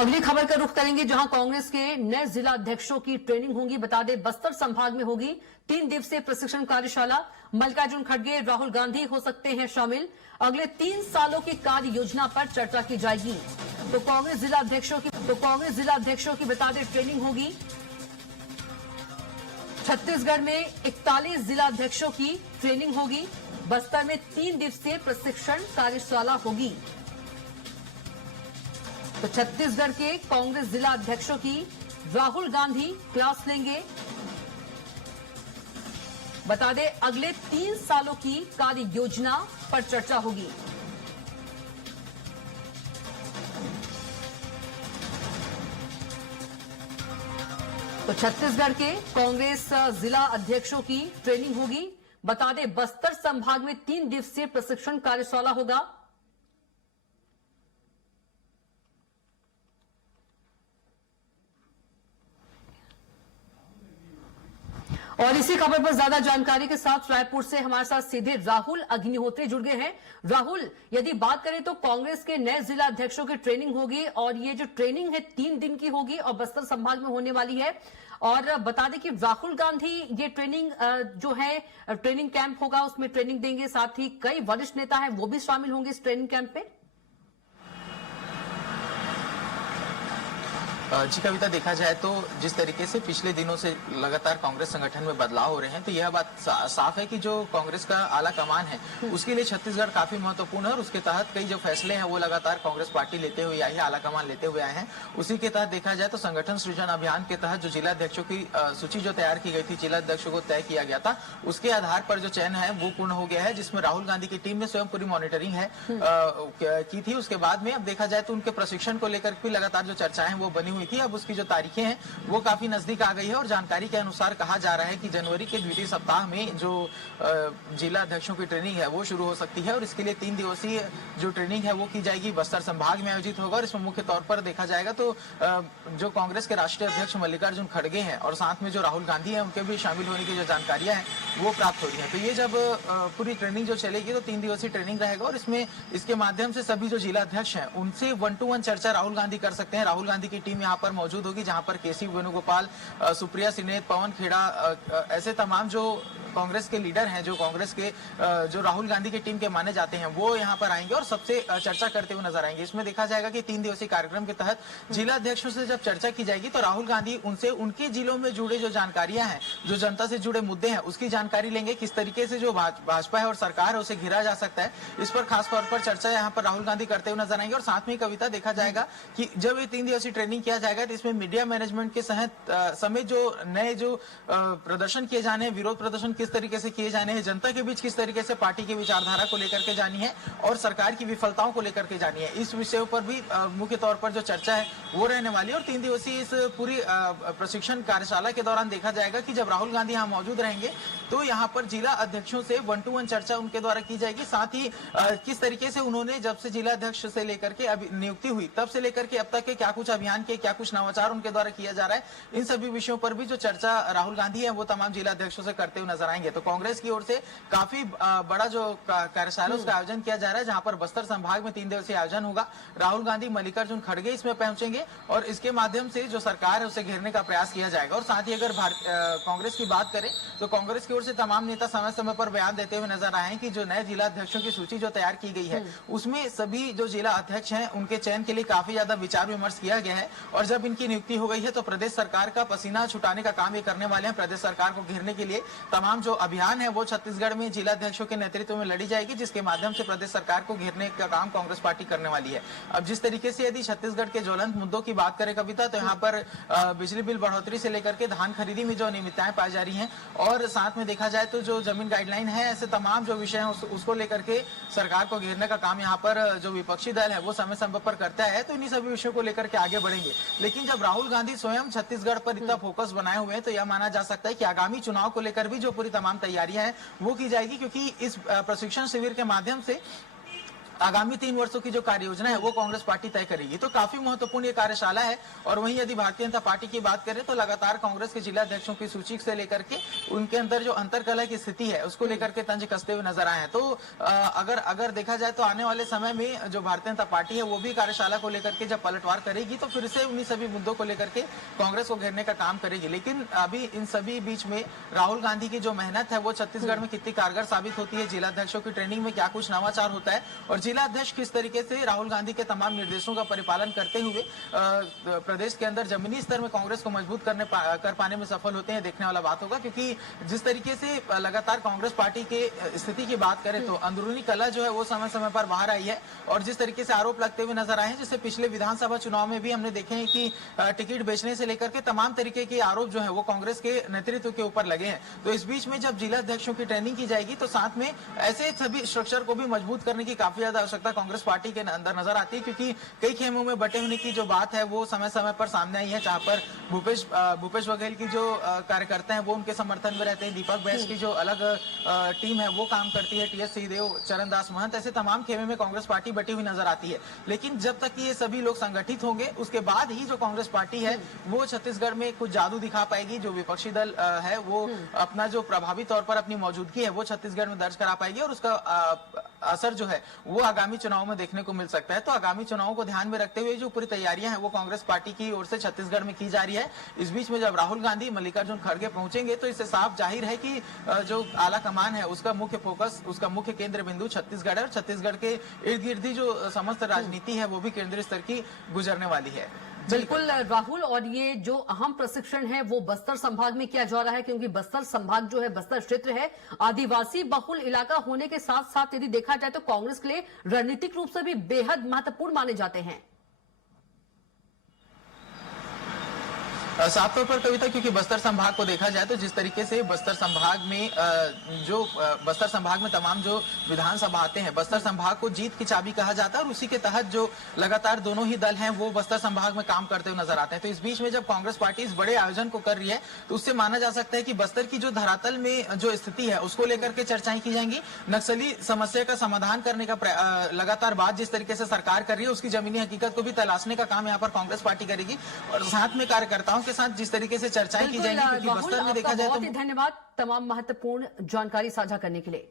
अगली खबर का रुख करेंगे, जहां कांग्रेस के नए जिला अध्यक्षों की ट्रेनिंग होगी। बता दें, बस्तर संभाग में होगी 3 दिवसीय प्रशिक्षण कार्यशाला। मल्लिकार्जुन खड़गे, राहुल गांधी हो सकते हैं शामिल। अगले 3 सालों की कार्य योजना पर चर्चा की जाएगी। तो कांग्रेस जिला अध्यक्षों की बता दें ट्रेनिंग होगी। छत्तीसगढ़ में 41 जिला अध्यक्षों की ट्रेनिंग होगी। बस्तर में 3 दिवसीय प्रशिक्षण कार्यशाला होगी। तो छत्तीसगढ़ के कांग्रेस जिला अध्यक्षों की राहुल गांधी क्लास लेंगे। बता दें, अगले 3 सालों की कार्य योजना पर चर्चा होगी। तो छत्तीसगढ़ के कांग्रेस जिला अध्यक्षों की ट्रेनिंग होगी। बता दें, बस्तर संभाग में 3 दिवसीय प्रशिक्षण कार्यशाला होगा। और इसी खबर पर ज्यादा जानकारी के साथ रायपुर से हमारे साथ सीधे राहुल अग्निहोत्री जुड़ गए हैं। राहुल, यदि बात करें तो कांग्रेस के नए जिला अध्यक्षों की ट्रेनिंग होगी और ये जो ट्रेनिंग है 3 दिन की होगी और बस्तर संभाग में होने वाली है। और बता दें कि राहुल गांधी ये ट्रेनिंग जो है ट्रेनिंग कैंप होगा, उसमें ट्रेनिंग देंगे। साथ ही कई वरिष्ठ नेता है वो भी शामिल होंगे इस ट्रेनिंग कैंप पे। जी कविता, देखा जाए तो जिस तरीके से पिछले दिनों से लगातार कांग्रेस संगठन में बदलाव हो रहे हैं, तो यह बात साफ है कि जो कांग्रेस का आला कमान है उसके लिए छत्तीसगढ़ काफी महत्वपूर्ण है। और उसके तहत कई जो फैसले हैं वो लगातार कांग्रेस पार्टी लेते हुए आई है, आला कमान लेते हुए आए हैं। उसी के तहत देखा जाए तो संगठन सृजन अभियान के तहत जो जिला अध्यक्षों की सूची जो तैयार की गई थी, जिला अध्यक्षों को तय किया गया था, उसके आधार पर जो चयन है वो पूर्ण हो गया है, जिसमें राहुल गांधी की टीम ने स्वयं पूरी मॉनिटरिंग है की थी। उसके बाद में अब देखा जाए तो उनके प्रशिक्षण को लेकर भी लगातार जो चर्चाएं वो बनी हुई थी। अब उसकी जो तारीखें हैं वो काफी नजदीक आ गई है और जानकारी के अनुसार कहा जा रहा है कि जनवरी के द्वितीय सप्ताह में जो जिला अध्यक्षों की ट्रेनिंग है वो शुरू हो सकती है। और इसके लिए 3 दिवसीय जो ट्रेनिंग है वो की जाएगी, बस्तर संभाग में आयोजित होगा। और इसमें मुख्य तौर पर देखा जाएगा तो जो कांग्रेस के राष्ट्रीय अध्यक्ष मल्लिकार्जुन खड़गे हैं और साथ में जो राहुल गांधी है उनके भी शामिल होने की जो जानकारियां हैं वो प्राप्त हो रही है। तो ये जब पूरी ट्रेनिंग जो चलेगी तो 3 दिवसीय ट्रेनिंग रहेगा और इसमें इसके माध्यम से सभी जो जिला अध्यक्ष हैं उनसे 1-to-1 चर्चा राहुल गांधी कर सकते हैं। राहुल गांधी की टीम यहाँ पर मौजूद होगी, जहां पर केसी वेणुगोपाल, सुप्रिया सिनेत, पवन खेड़ा, ऐसे तमाम जो कांग्रेस के लीडर हैं, जो कांग्रेस के जो राहुल गांधी की टीम के माने जाते हैं, वो यहाँ पर आएंगे और सबसे चर्चा करते हुए नजर आएंगे। इसमें देखा जाएगा कि 3 दिवसीय कार्यक्रम के तहत जिला अध्यक्षों से जब चर्चा की जाएगी तो राहुल गांधी उनसे उनके जिलों में जुड़े जो जानकारियां हैं, जो जनता से जुड़े मुद्दे हैं, उसकी जानकारी लेंगे। किस तरीके से जो भाजपा है और सरकार है उसे घिरा जा सकता है, इस पर खास तौर पर चर्चा यहाँ पर राहुल गांधी करते हुए नजर आएंगे। और साथ में कविता, देखा जाएगा कि जब ये 3 दिवसीय ट्रेनिंग किया जाएगा तो इसमें मीडिया मैनेजमेंट के समेत जो नए जो प्रदर्शन किए जाने हैं, विरोध प्रदर्शन किस तरीके से किए जाने हैं, जनता के बीच किस तरीके से पार्टी की विचारधारा को लेकर के जानी है और सरकार की विफलताओं को लेकर के जानी है, इस विषयों पर भी मुख्य तौर पर जो चर्चा है वो रहने वाली है। और 3 दिवसीय इस पूरी प्रशिक्षण कार्यशाला के दौरान देखा जाएगा कि जब राहुल गांधी यहाँ मौजूद रहेंगे तो यहाँ पर जिला अध्यक्षों से 1-to-1 चर्चा उनके द्वारा की जाएगी। साथ ही किस तरीके से उन्होंने जब से जिला अध्यक्ष से लेकर के नियुक्ति हुई तब से लेकर के अब तक के क्या कुछ अभियान के, क्या कुछ नवाचार उनके द्वारा किया जा रहा है, इन सभी विषयों पर भी जो चर्चा राहुल गांधी है वो तमाम जिला अध्यक्षों से करते हुए नजर आएंगे। तो कांग्रेस की ओर से काफी बड़ा जो कार्यशाला उसका आयोजन किया जा रहा है, जहां पर बस्तर संभाग में 3 दिवसीय आयोजन होगा। राहुल गांधी, मल्लिकार्जुन खड़गे इसमें पहुंचेंगे और इसके माध्यम से जो सरकार है उसे घेरने का प्रयास किया जाएगा। और साथ ही अगर कांग्रेस की बात करें तो कांग्रेस की ओर से तमाम नेता समय समय पर बयान देते हुए नजर आए हैं कि जो नए जिला अध्यक्षों की सूची जो तैयार की गई है उसमें सभी जो जिला अध्यक्ष हैं उनके चयन के लिए काफी ज्यादा विचार विमर्श किया गया है। और जब इनकी नियुक्ति हो गई है तो प्रदेश सरकार का पसीना छुटाने का काम ये करने वाले हैं। प्रदेश सरकार को घेरने के लिए तमाम जो अभियान है वो छत्तीसगढ़ में जिला अध्यक्षों के नेतृत्व में लड़ी जाएगी, जिसके माध्यम से प्रदेश सरकार को घेरने का काम कांग्रेस पार्टी करने वाली है। अब जिस तरीके से यदि छत्तीसगढ़ के ज्वलंत मुद्दों की बात करें कविता, तो यहाँ पर बिजली बिल बढ़ोतरी से लेकर के धान खरीदी में जो अनियमितताएं पाई जा रही हैं और साथ में देखा जाए तो जो जमीन गाइडलाइन है, ऐसे तमाम जो विषय है उसको लेकर के सरकार को घेरने का काम यहाँ पर जो विपक्षी दल है वो समय समय पर करता है। तो इन्हीं सभी विषयों को लेकर के आगे बढ़ेंगे। लेकिन जब राहुल गांधी स्वयं छत्तीसगढ़ पर इतना फोकस बनाए हुए हैं तो यह माना जा सकता है कि आगामी चुनाव को लेकर भी जो पूरी तमाम तैयारियां हैं वो की जाएगी, क्योंकि इस प्रशिक्षण शिविर के माध्यम से आगामी 3 वर्षों की जो कार्य योजना है वो कांग्रेस पार्टी तय करेगी। तो काफी महत्वपूर्ण ये कार्यशाला है। और वहीं यदि भारतीय जनता पार्टी की बात करें तो लगातार कांग्रेस के जिला अध्यक्षों की सूची से लेकर के उनके अंदर जो अंतरकलह की स्थिति है उसको लेकर के तंज कसते हुए नजर आए हैं। तो अगर देखा जाए तो आने वाले समय में जो भारतीय जनता पार्टी है वो भी कार्यशाला को लेकर के जब पलटवार करेगी तो फिर से उन्हीं सभी मुद्दों को लेकर के कांग्रेस को घेरने का काम करेगी। लेकिन अभी इन सभी बीच में राहुल गांधी की जो मेहनत है वो छत्तीसगढ़ में कितनी कारगर साबित होती है, जिला अध्यक्षों की ट्रेनिंग में क्या कुछ नवाचार होता है और जिला अध्यक्ष किस तरीके से राहुल गांधी के तमाम निर्देशों का परिपालन करते हुए प्रदेश के अंदर जमीनी स्तर में कांग्रेस को मजबूत कर पाने में सफल होते हैं, देखने वाला बात होगा। क्योंकि जिस तरीके से लगातार कांग्रेस पार्टी के स्थिति की बात करें तो अंदरूनी कलह जो है वो समय समय पर बाहर आई है और जिस तरीके से आरोप लगते हुए नजर आए हैं, जिससे पिछले विधानसभा चुनाव में भी हमने देखे हैं कि टिकट बेचने से लेकर के तमाम तरीके के आरोप जो है वो कांग्रेस के नेतृत्व के ऊपर लगे हैं। तो इस बीच में जब जिला अध्यक्षों की ट्रेनिंग की जाएगी तो साथ में ऐसे सभी स्ट्रक्चर को भी मजबूत करने की काफी ज्यादा आवश्यकता कांग्रेस पार्टी के अंदर नजर आती है। क्योंकि कई खेमों में बटे होने की जो बात है वो समय समय पर सामने आई है, जहां पर भूपेश बघेल की जो कार्यकर्ता है वो उनके समर्थन में रहते हैं, दीपक बैस की जो अलग टीम है वो काम करती है, टीएस सिंहदेव, चरणदास महंत, ऐसे तमाम खेमे में कांग्रेस पार्टी बटी हुई नजर आती है। लेकिन जब तक ये सभी लोग संगठित होंगे उसके बाद ही जो कांग्रेस पार्टी है वो छत्तीसगढ़ में कुछ जादू दिखा पाएगी। जो विपक्षी दल है वो अपना जो प्रभावी तौर पर अपनी मौजूदगी है वो छत्तीसगढ़ में दर्ज करा पाएगी और उसका असर जो है वो आगामी चुनाव में देखने को मिल सकता है। तो आगामी चुनावों को ध्यान में रखते हुए जो पूरी तैयारियां हैं वो कांग्रेस पार्टी की ओर से छत्तीसगढ़ में की जा रही है। इस बीच में जब राहुल गांधी, मल्लिकार्जुन खड़गे पहुंचेंगे तो इससे साफ जाहिर है कि जो आला कमान है उसका मुख्य फोकस, उसका मुख्य केंद्र बिंदु छत्तीसगढ़ है और छत्तीसगढ़ के इर्द गिर्द ही जो समस्त राजनीति है वो भी केंद्रीय स्तर की गुजरने वाली है। बिल्कुल राहुल, और ये जो अहम प्रशिक्षण है वो बस्तर संभाग में किया जा रहा है क्योंकि बस्तर संभाग जो है, बस्तर क्षेत्र है, आदिवासी बहुल इलाका होने के साथ साथ यदि देखा जाए तो कांग्रेस के लिए रणनीतिक रूप से भी बेहद महत्वपूर्ण माने जाते हैं। साफ तौर पर कविता, क्योंकि बस्तर संभाग को देखा जाए तो जिस तरीके से बस्तर संभाग में बस्तर संभाग में तमाम जो विधानसभा आते हैं, बस्तर संभाग को जीत की चाबी कहा जाता है और उसी के तहत जो लगातार दोनों ही दल हैं वो बस्तर संभाग में काम करते हुए नजर आते हैं। तो इस बीच में जब कांग्रेस पार्टी इस बड़े आयोजन को कर रही है तो उससे माना जा सकता है कि बस्तर की जो धरातल में जो स्थिति है उसको लेकर के चर्चाएं की जाएंगी। नक्सली समस्या का समाधान करने का लगातार बात जिस तरीके से सरकार कर रही है उसकी जमीनी हकीकत को भी तलाशने का काम यहाँ पर कांग्रेस पार्टी करेगी और साथ में कार्यकर्ताओं के साथ जिस तरीके से चर्चाएं की जाएंगी, क्योंकि बस्तर में देखा जाए तो बहुत ही धन्यवाद तमाम महत्वपूर्ण जानकारी साझा करने के लिए।